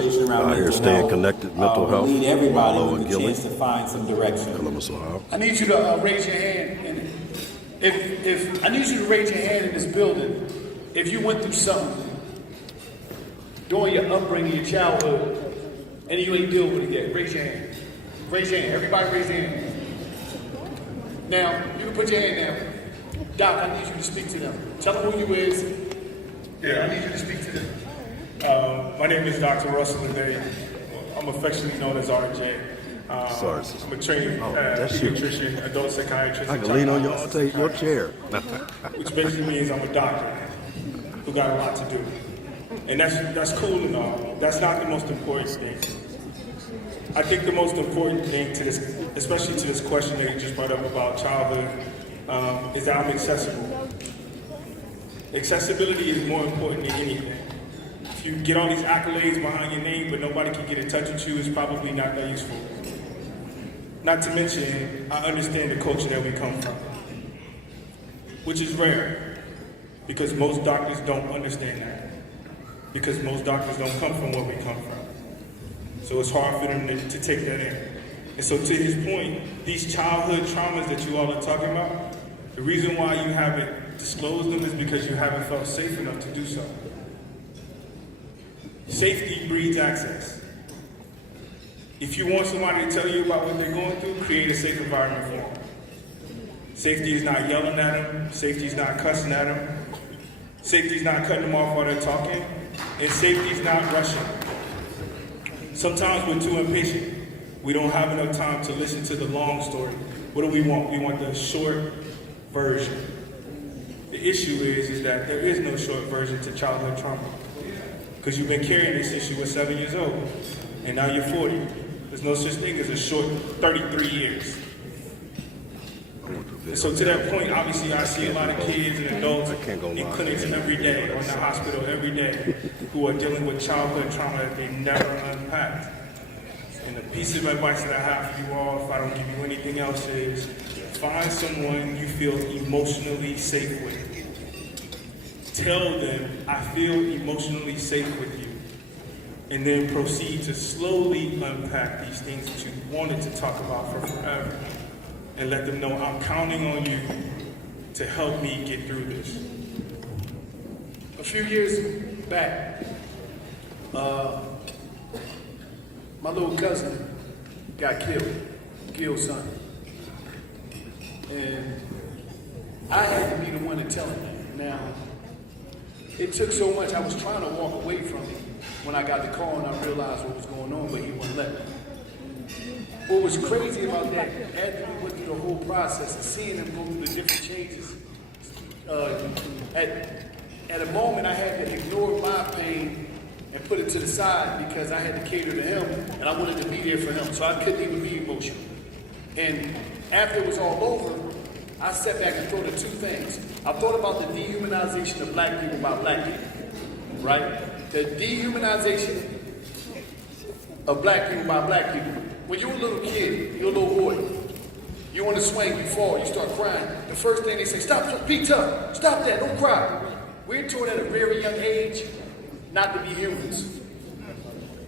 conversation around mental here staying health. connected, mental health. Lead everybody Wallo with and a Gillie. chance to find some direction. Columbus, Ohio. I need you to raise your hand, and if I need you to raise your hand in this building, if you went through something during your upbringing, your childhood, and you ain't dealt with it yet, raise your hand. Raise your hand. Everybody raise their hand. Now, you can put your hand down. Doc, I need you to speak to them. Tell them who you is. Yeah, I need you to speak to them. My name is Dr. Russell Day. I'm affectionately known as RJ. Sorry, I'm a trained that's you. pediatrician, adult psychiatrist. I can lean on your chair. Which basically means I'm a doctor who got a lot to do. And that's cool and all. That's not the most important thing. I think the most important thing to this, especially to this question that you just brought up about childhood, is that I'm accessible. Accessibility is more important than anything. If you get all these accolades behind your name, but nobody can get in touch with you, it's probably not that useful. Not to mention, I understand the culture that we come from, which is rare, because most doctors don't understand that, because most doctors don't come from where we come from. So it's hard for them to take that in. And so to his point, these childhood traumas that you all are talking about, the reason why you haven't disclosed them is because you haven't felt safe enough to do so. Safety breeds access. If you want somebody to tell you about what they're going through, create a safe environment for them. Safety is not yelling at them. Safety is not cussing at them. Safety is not cutting them off while they're talking. And safety is not rushing. Sometimes we're too impatient. We don't have enough time to listen to the long story. What do we want? We want the short version. The issue is that there is no short version to childhood trauma. Because you've been carrying this issue at 7 years old, and now you're 40. There's no such thing as a short 33 years. So to that point, obviously I see a lot of kids and adults in clinics every day, or in the hospital every day, who are dealing with childhood trauma that they never unpacked. And the piece of advice that I have for you all, if I don't give you anything else, is find someone you feel emotionally safe with. Tell them, I feel emotionally safe with you. And then proceed to slowly unpack these things that you wanted to talk about for forever. And let them know I'm counting on you to help me get through this. A few years back, my little cousin got killed, Gill's son. And I had to be the one to tell him. Now, it took so much, I was trying to walk away from it when I got the call and I realized what was going on, but he wouldn't let me. What was crazy about that, after we went through the whole process of seeing him go through the different changes, at a moment I had to ignore my pain and put it to the side because I had to cater to him and I wanted to be there for him, so I couldn't even be emotional. And after it was all over, I sat back and thought of two things. I thought about the dehumanization of black people by black people, right? The dehumanization of black people by black people. When you're a little kid, you're a little boy, you want to swing, you fall, you start crying. The first thing they say, stop, be tough, stop that, don't cry. We're taught at a very young age not to be humans.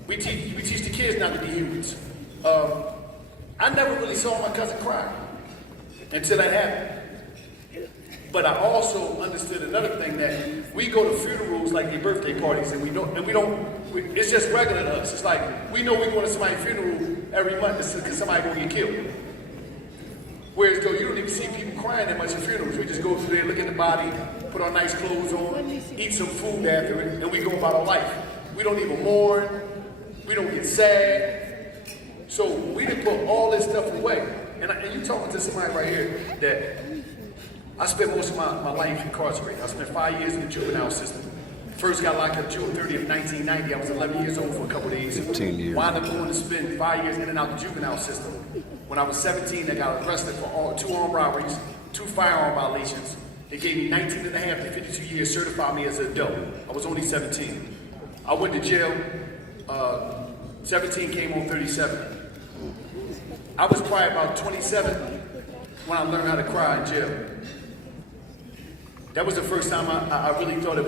We teach the kids not to be humans. I never really saw my cousin cry until that happened. But I also understood another thing, that we go to funerals like their birthday parties, and it's just regular to us. It's like, we know we're going to somebody's funeral every month because somebody going to get killed. Whereas though you don't even see people crying that much at funerals. We just go through there, look at the body, put our nice clothes on, eat some food after it, and we go about our life. We don't even mourn, we don't get sad. So we didn't put all this stuff away. And you talking to somebody right here that I spent most of my life incarcerated. I spent 5 years in the juvenile system. First got locked up June 30th, 1990. I was 11 years old for a couple of days. 15 years. Wound up going to spend 5 years in and out the juvenile system. When I was 17, I got arrested for 2 armed robberies, 2 firearm violations. They gave me 19 and a half to 52 years, certified me as an adult. I was only 17. I went to jail. 17 came on 37. I was probably about 27 when I learned how to cry in jail. That was the first time I really thought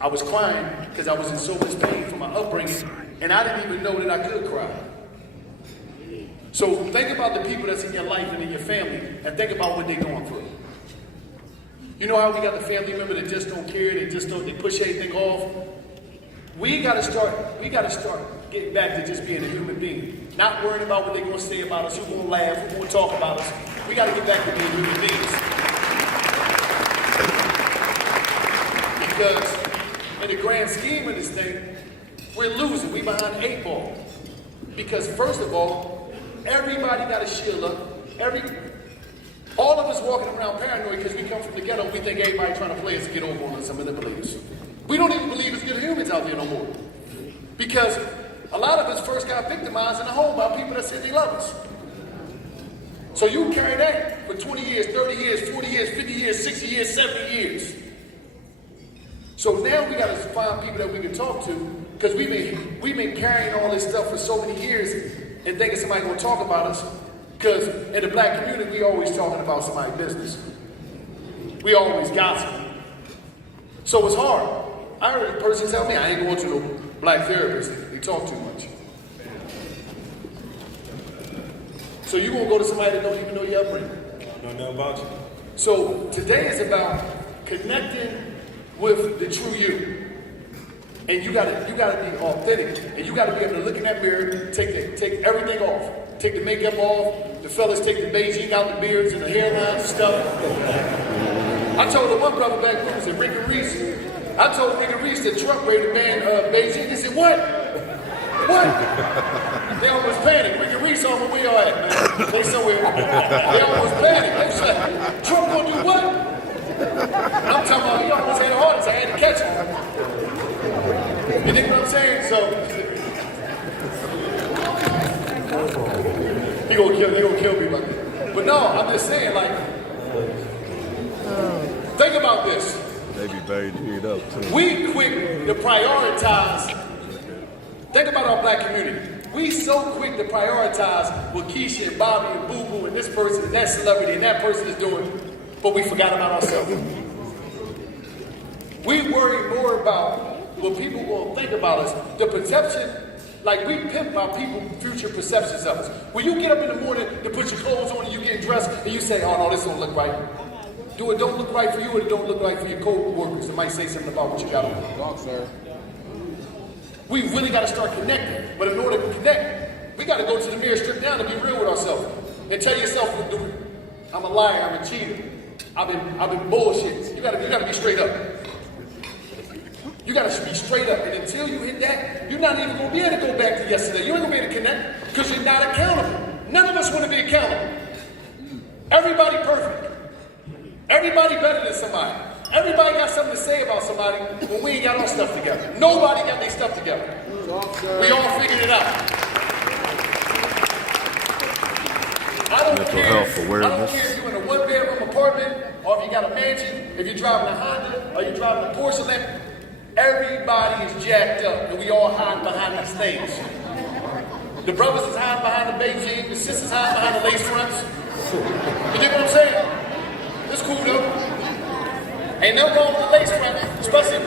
I was crying because I was in so much pain from my upbringing And I didn't even know that I could cry. So think about the people that's in your life and in your family, and think about what they're going through. You know how we got the family member that just don't care, they push everything off? We gotta start getting back to just being a human being. Not worrying about what they're gonna say about us, who gonna laugh, who gonna talk about us. We gotta get back to being human beings. Because in the grand scheme of this thing, we're losing. We behind the 8 ball. Because first of all, everybody got a shield up. All of us walking around paranoid because we come from the ghetto. We think everybody trying to play us to get over on us. Some of them believe us. We don't even believe it's good humans out there no more. Because a lot of us first got victimized in the home by people that said they love us. So you carry that for 20 years, 30 years, 40 years, 50 years, 60 years, 70 years. So now we got to find people that we can talk to, because we've been carrying all this stuff for so many years and thinking somebody's going to talk about us. Because in the black community, we always talking about somebody's business. We always gossiping. So it's hard. I heard a person tell me, I ain't going to no black therapist. They talk too much. So you're going to go to somebody that don't even know your upbringing. Don't know about you. So today is about connecting with the true you. And you gotta be authentic. And you gotta be able to look in that mirror, take everything off. Take the makeup off. The fellas take the Beijing out, the beards and the hairlines and stuff. I told the one brother back home, I said, Rick and Reese. I told Rick and Reese that Trump ready to ban Beijing. They said, what? What? They almost panicked. Rick and Reese on where y'all at, man. They somewhere. They almost panicked. They said, Trump gonna do what? I'm talking about, he almost had a heart attack. I had to catch him. You think what I'm saying? So, they gonna kill me about that. But no, I'm just saying, like, think about this. They be Beijing up too. We quick to prioritize. Think about our black community. We so quick to prioritize what Keisha and Bobby and Boo Boo and this person and that celebrity and that person is doing, but we forgot about ourselves. We worry more about what people will think about us. The perception, like we pimp our people future perceptions of us. When you get up in the morning to put your clothes on and you get dressed and you say, oh no, this don't look right. Do it don't look right for you or it don't look right for your co-workers that might say something about what you got on. Talk, sir. We really got to start connecting. But in order to connect, we got to go to the mirror, strip down, and be real with ourselves. And tell yourself, I'm a liar, I'm a cheater. I've been bullshitting. You gotta be straight up. You gotta be straight up. And until you hit that, you're not even gonna be able to go back to yesterday. You ain't gonna be able to connect because you're not accountable. None of us want to be accountable. Everybody perfect. Everybody better than somebody. Everybody got something to say about somebody when we ain't got our stuff together. Nobody got their stuff together. We all figured it out. I don't Mental care. health I don't awareness. care if you're in a one-bedroom apartment or if you got a mansion, if you're driving a Honda or you're driving a Porsche Lamp. Everybody is jacked up and we all hide behind these things. The brothers is hiding behind the Beijing, the sisters hiding behind the lace fronts. You dig what I'm saying? It's cool though. Ain't no wrong with the lace front, especially if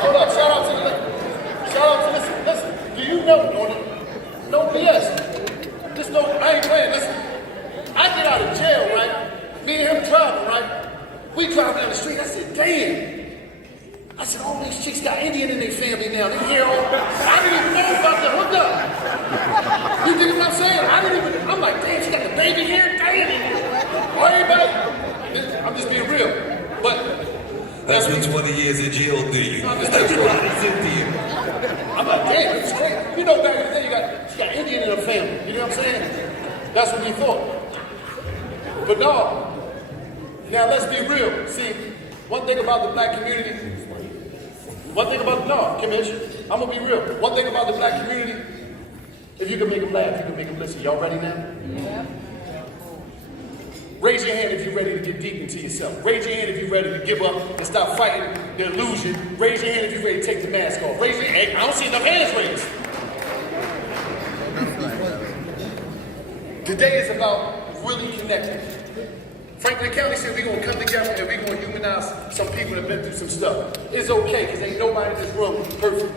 hold up, shout out to listen. Do you know, no BS. Just no, I ain't playing, listen. I get out of jail, right? Me and him driving, right? We driving down the street, I said, damn. I said, all these chicks got Indian in their family now. They hear all, I didn't even know about the hookup. You think what I'm saying? I'm like, damn, she got the baby here? Damn. Everybody, I'm just being real. But That's what 20 years in jail do you. That's what it do you. I'm like, damn, it's crazy. You know, back in the day, she got Indian in her family. You know what I'm saying? That's what we thought. But no. Now let's be real. See, one thing about the black community, I'm gonna be real. One thing about the black community, if you can make them laugh, you can make them listen. Y'all ready now? Yeah. Raise your hand if you're ready to get deep into yourself. Raise your hand if you're ready to give up and stop fighting the illusion. Raise your hand if you're ready to take the mask off. Raise your hand. I don't see enough hands raised. Today is about really connecting. Franklin County said we're going to come together and we're going to humanize some people that have been through some stuff. It's okay, because ain't nobody in this room perfect.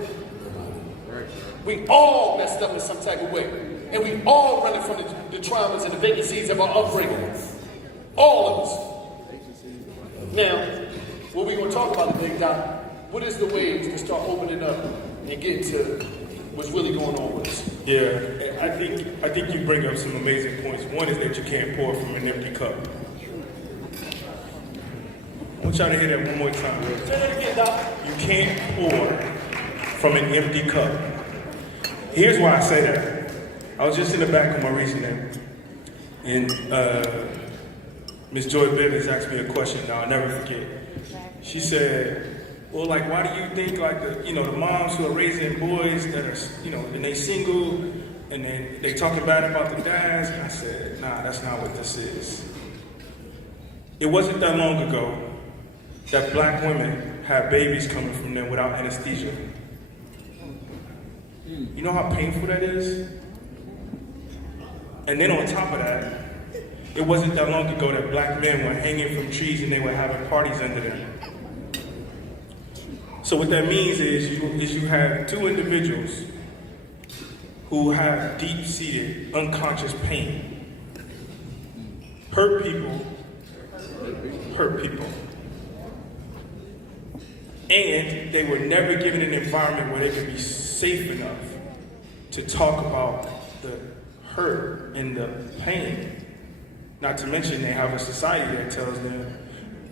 We all messed up in some type of way. And we all running from the traumas and the vacancies of our upbringing. All of us. Now, what we're going to talk about today, Doc, what is the way to start opening up and getting to what's really going on with us? Yeah, I think you bring up some amazing points. One is that you can't pour from an empty cup. I want y'all to hear that one more time. Say that again, Doc. You can't pour from an empty cup. Here's why I say that. I was just in the back of my reasoning, and Miss Joy Bivens asked me a question. Now I'll never forget. She said, "Well, like, why do you think like the moms who are raising boys that are and they single and then they talking bad about the dads?" And I said, "Nah, that's not what this is. It wasn't that long ago that black women had babies coming from them without anesthesia. You know how painful that is? And then on top of that, it wasn't that long ago that black men were hanging from trees and they were having parties under them. So what that means is you have two individuals who have deep-seated, unconscious pain. Hurt people. And they were never given an environment where they could be safe enough to talk about the hurt and the pain. Not to mention they have a society that tells them,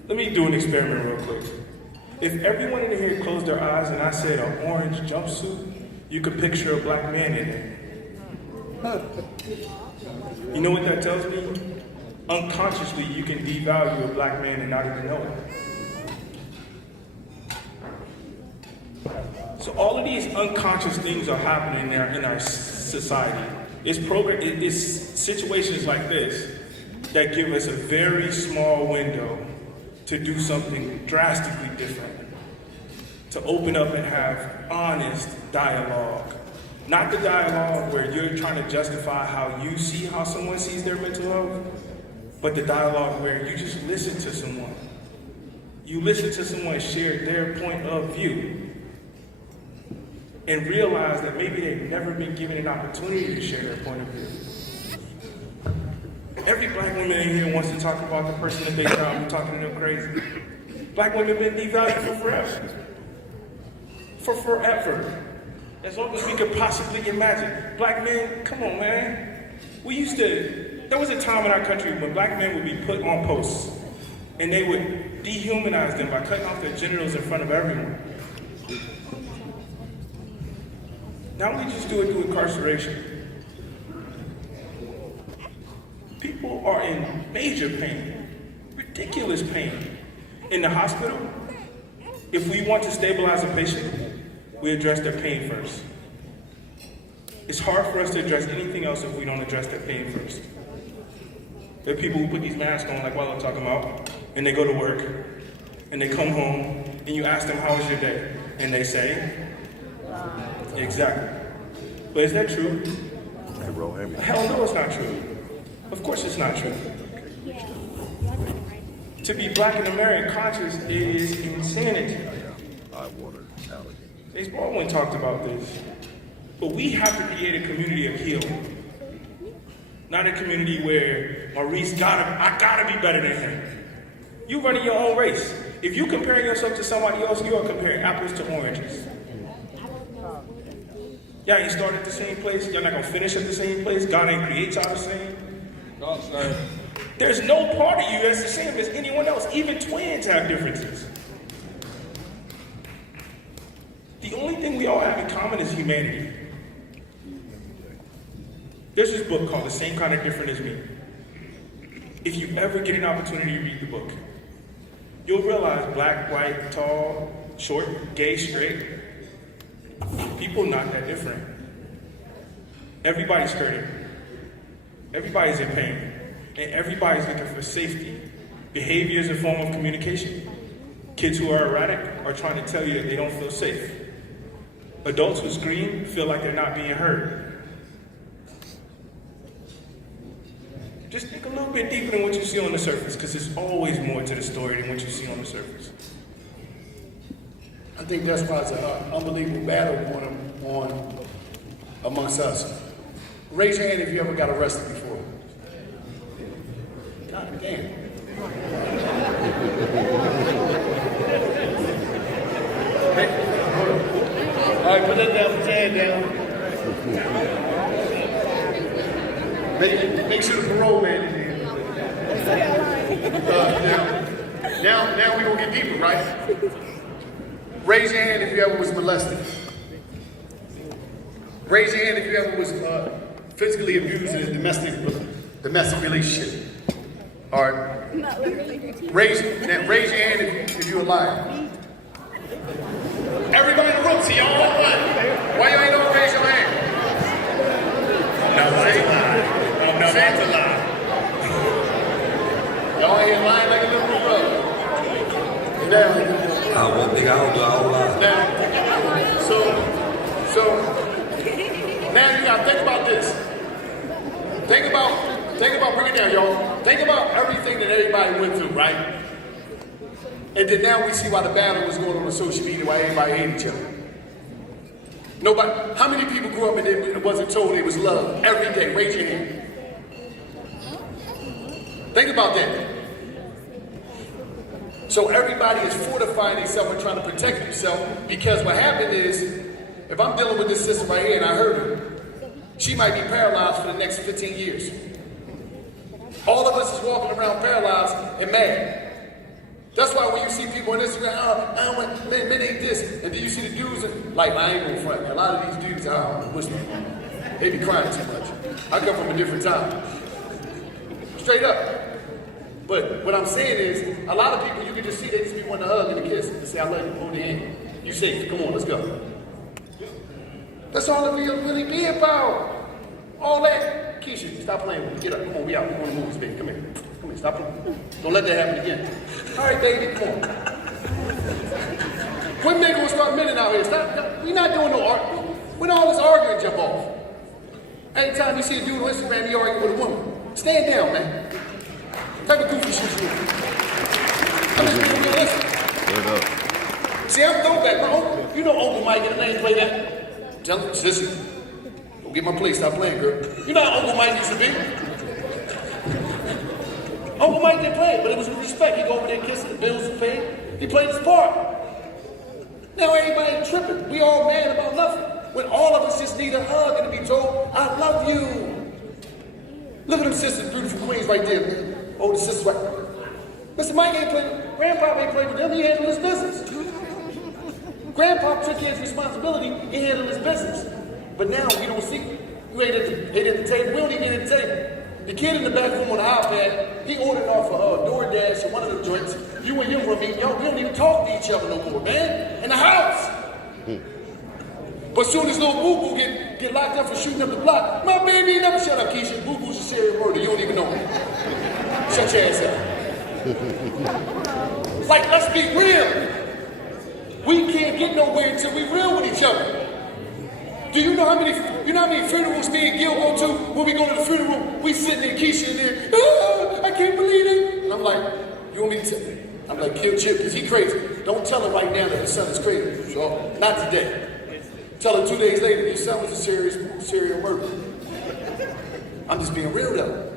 let me do an experiment real quick. If everyone in here closed their eyes and I said an orange jumpsuit, you could picture a black man in it. You know what that tells me? Unconsciously, you can devalue a black man and not even know it. So all of these unconscious things are happening in our society. It's situations like this that give us a very small window to do something drastically different, to open up and have honest dialogue. Not the dialogue where you're trying to justify how you see how someone sees their mental health, but the dialogue where you just listen to someone. You listen to someone share their point of view and realize that maybe they've never been given an opportunity to share their point of view. Every black woman in here wants to talk about the person that they found and talking to them crazy. Black women have been devalued for forever. For forever. As long as we could possibly imagine. Black men, come on, man. There was a time in our country when black men would be put on posts and they would dehumanize them by cutting off their genitals in front of everyone. Now we just do it through incarceration. People are in major pain, ridiculous pain. In the hospital, if we want to stabilize a patient, we address their pain first. It's hard for us to address anything else if we don't address their pain first. There are people who put these masks on, like Wallo talking about, and they go to work, and they come home, and you ask them, how was your day? And they say, exactly. But is that true? Hell no, it's not true. Of course it's not true. To be black and American conscious is insanity. Ace Baldwin talked about this. But we have to create a community of healing. Not a community where Maurice I gotta be better than him. You running your own race. If you comparing yourself to somebody else, you are comparing apples to oranges. Y'all ain't started at the same place. Y'all not gonna finish at the same place. God ain't create y'all the same. There's no part of you that's the same as anyone else. Even twins have differences. The only thing we all have in common is humanity. There's this book called The Same Kind of Different as Me. If you ever get an opportunity to read the book, you'll realize black, white, tall, short, gay, straight, people not that different. Everybody's hurting. Everybody's in pain. And everybody's looking for safety. Behavior is a form of communication. Kids who are erratic are trying to tell you that they don't feel safe. Adults who scream feel like they're not being heard. just think a little bit deeper than what you see on the surface, because there's always more to the story than what you see on the surface. I think that's why it's an unbelievable battle going on amongst us. Raise your hand if you ever got arrested before. God damn. Hey, hold on. All right, put that down, put your hand down. Make sure the parole man is here. Now we're gonna get deeper, right? Raise your hand if you ever was molested. Raise your hand if you ever was physically abused in a domestic relationship. All right. Raise your hand if you're a liar. Everybody in the room, see y'all all one. Why you ain't gonna raise your hand? No, that's a lie. No, that's a lie. Y'all here lying like a little brother. One thing I don't do, I don't lie. So now you gotta think about this. Think about, bring it down, y'all. Think about everything that everybody went through, right? And then now we see why the battle was going on social media, why everybody hated each other. Nobody, how many people grew up and it wasn't told it was love every day? Raise your hand. Think about that. So everybody is fortifying themselves and trying to protect themselves, because what happened is, if I'm dealing with this sister right here and I hurt her, she might be paralyzed for the next 15 years. All of us is walking around paralyzed and mad. That's why when you see people on Instagram, men ain't this, and then you see the dudes, like, I ain't gonna front. A lot of these dudes, they be crying too much. I come from a different time. Straight up. But what I'm saying is, a lot of people you can just see, they just be wanting to hug and a kiss and say, I love you, hold your hand. You safe, come on, let's go. That's all it really be about. All that. Keisha, stop playing with me. Get up, come on, we out. Come on, movies, baby, come here. Come here, stop playing. Don't let that happen again. All right, baby, come on. Women ain't gonna start minning out here. Stop. We're not doing no art. When all this arguing jump off. Anytime you see a dude on Instagram, he arguing with a woman. Stand down, man. Type of goofy shit you do. I'm just being realistic. See, I'm throwback. My uncle, you know Uncle Mike and the name play that. Tell him, listen, go get my place, stop playing, girl. You know how Uncle Mike used to be. Uncle Mike didn't play it, but it was with respect. He'd go over there kissing, the bills were paid. He played his part. Now everybody tripping. We all mad about nothing. When all of us just need a hug and to be told, I love you. Look at them sisters, beautiful queens right there, man. Oh, the sisters right there. Mr. Mike ain't playing, Grandpa ain't playing with them, he handled his business. Grandpa took his responsibility, he handled his business. But now we don't see, you ain't at the table, we don't even get at the table. The kid in the back room on the iPad, he ordered off a DoorDash or one of the joints. You and your roommate, we don't even talk to each other no more, man. In the house. But soon as little Boo-Boo get locked up for shooting up the block, my baby never shut up, Keisha. Boo-Boo's a serial murder, you don't even know him. Shut your ass up. Like, let's be real. We can't get nowhere until we real with each other. Do you know how many funerals me and Gil go to? When we go to the funeral, we sitting there, Keisha in there, I can't believe it. And I'm like, you want me to tell you? I'm like, Gil, Chip, because he crazy. Don't tell him right now that his son is crazy. So, not today. Tell him 2 days later, your son was a serial murderer. I'm just being real though.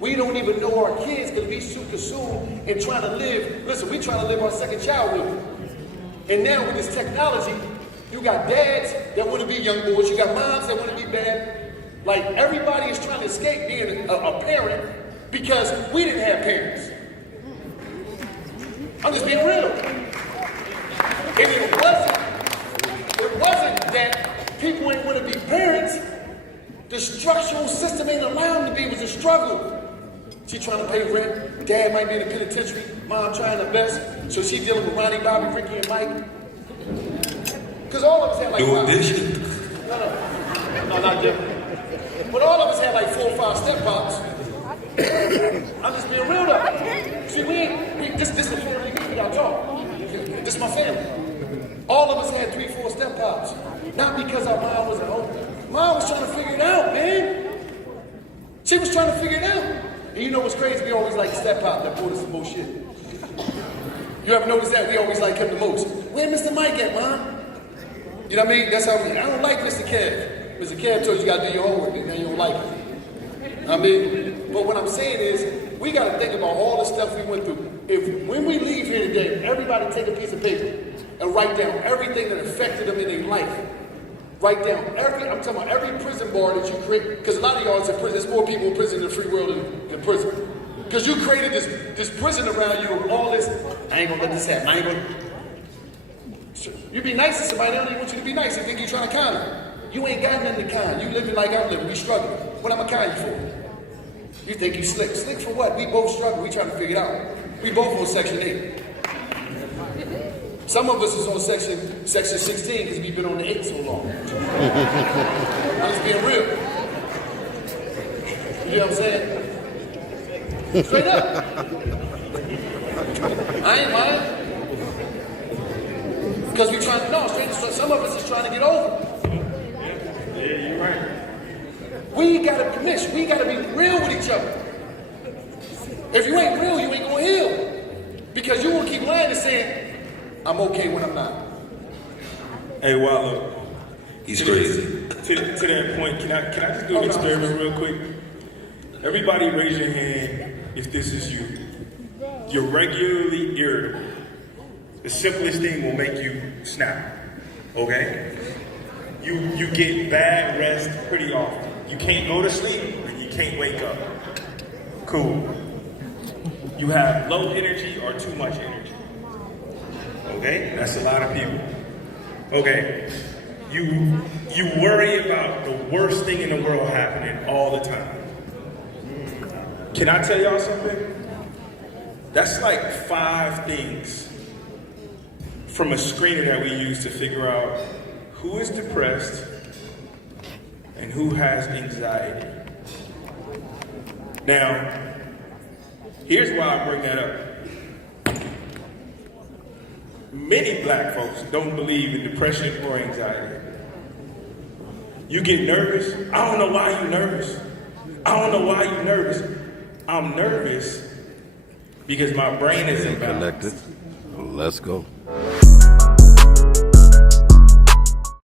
We don't even know our kids because we so consumed in trying to live. Listen, we trying to live our second childhood. And now with this technology, you got dads that want to be young boys. You got moms that want to be bad. Like everybody is trying to escape being a parent because we didn't have parents. I'm just being real. And it wasn't that people ain't want to be parents. The structural system ain't allowing them to be. It was a struggle. She trying to pay rent. Dad might be in the penitentiary. Mom trying her best. So she dealing with Ronnie, Bobby, Ricky, and Mike. Because all of us had like doing dishes. No, not different. But all of us had like 4 or 5 step-pops. I'm just being real though. See, this is the family me without y'all. This is my family. All of us had 3, 4 step-pops. Not because our mom was at home. Mom was trying to figure it out, man. She was trying to figure it out. And you know what's crazy? We always like to step out that bought us some more shit. You ever notice that? We always like him the most. Where Mr. Mike at, Mom? You know what I mean? That's how we, I don't like Mr. Kev. Mr. Kev told you gotta do your homework, and now you don't like it. I mean, but what I'm saying is, we gotta think about all the stuff we went through. If, when we leave here today, everybody take a piece of paper and write down everything that affected them in their life. Write down I'm talking about every prison bar that you create, because a lot of y'all is in prison. There's more people in prison in the free world than prison. Because you created this prison around you of all this, I ain't gonna let this happen, I ain't gonna. You be nice to somebody, they don't even want you to be nice, they think you're trying to con them. You ain't got nothing to con, you living like I'm living, we struggling. What am I con you for? You think you slick. Slick for what? We both struggle, we trying to figure it out. We both on Section 8. Some of us is on Section 16 because we've been on the 8 so long. I'm just being real. You know what I'm saying? Straight up. I ain't lying. Because we trying to, no, some of us is trying to get over. Yeah, you're right. We gotta commit, we gotta be real with each other. If you ain't real, you ain't gonna heal. Because you will keep lying and saying, I'm okay when I'm not. Hey, Wallo. He's crazy. To that point, can I just do an experiment real quick? Everybody raise your hand if this is you. You're regularly irritable. The simplest thing will make you snap, okay? You get bad rest pretty often. You can't go to sleep and you can't wake up. Cool. You have low energy or too much energy. Okay, that's a lot of people. Okay, you worry about the worst thing in the world happening all the time. Can I tell y'all something? That's like 5 things from a screener that we use to figure out who is depressed and who has anxiety. Now, here's why I bring that up. Many black folks don't believe in depression or anxiety. You get nervous. I don't know why you're nervous. I don't know why you're nervous. I'm nervous because my brain is imbalanced. Connected. Let's go.